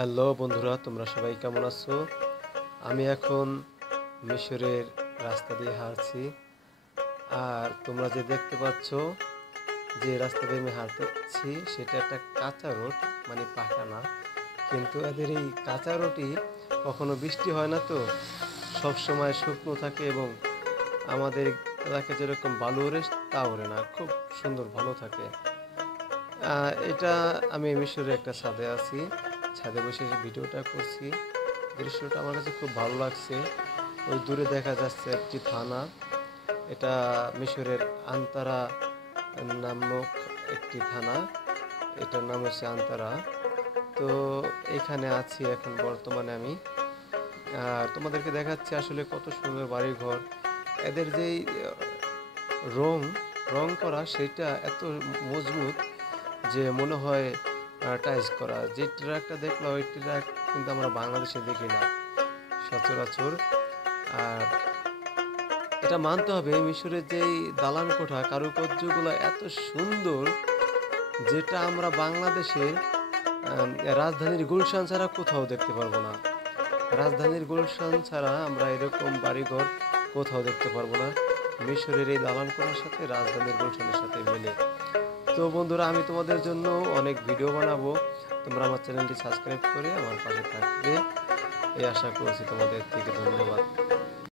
Hello বন্ধুরা, তোমরা সবাই কেমন আছো? আমি এখন মিশরের রাস্তা দিয়ে হাঁটছি। আর তোমরা যে দেখতে পাচ্ছ যে রাস্তা দিয়ে আমি হাঁটতেছি সেটা একটা কাঁচা রোড, মানে পাকা না। কিন্তু এদের এই কাঁচা রোডই কখনো বৃষ্টি হয় না, তো সব সময় শুকনো থাকে এবং আমাদের এলাকায় যেরকম বালু ওড়ে তা ওড়ে না, খুব সুন্দর ভালো থাকে। এটা আমি মিশরে একটা ছাদে আছি, ছাদে বসে ভিডিওটা করছি। দৃশ্যটা আমার কাছে খুব ভালো লাগছে। ওই দূরে দেখা যাচ্ছে একটি থানা, এটা মিশরের আন্তারা নামক একটি থানা, এটার নাম হচ্ছে আন্তারা। তো এখানে আছি এখন বর্তমানে আমি। তোমাদেরকে দেখাচ্ছি আসলে কত সুন্দর বাড়িঘর। এদের যেই রং রং করা সেটা এত মজবুত যে মনে হয় টাইলস করা। যে ট্রাকটা দেখলো ওই ট্রাক কিন্তু আমরা বাংলাদেশে দেখি না সচরাচর। আর এটা মানতে হবে, মিশরের যেই দালান কোঠা কারুকার্যগুলো এত সুন্দর, যেটা আমরা বাংলাদেশের রাজধানীর গুলশান ছাড়া কোথাও দেখতে পারবো না। রাজধানীর গুলশান ছাড়া আমরা এরকম বাড়িঘর কোথাও দেখতে পারবো না। মিশরের এই দালান কোঠার সাথে রাজধানীর গুলশানের সাথে মিলে। তো বন্ধুরা, আমি তোমাদের জন্য অনেক ভিডিও বানাবো, তোমরা আমার চ্যানেলটি সাবস্ক্রাইব করে আমার পাশে থাকবে এই আশা করছি তোমাদের থেকে। ধন্যবাদ।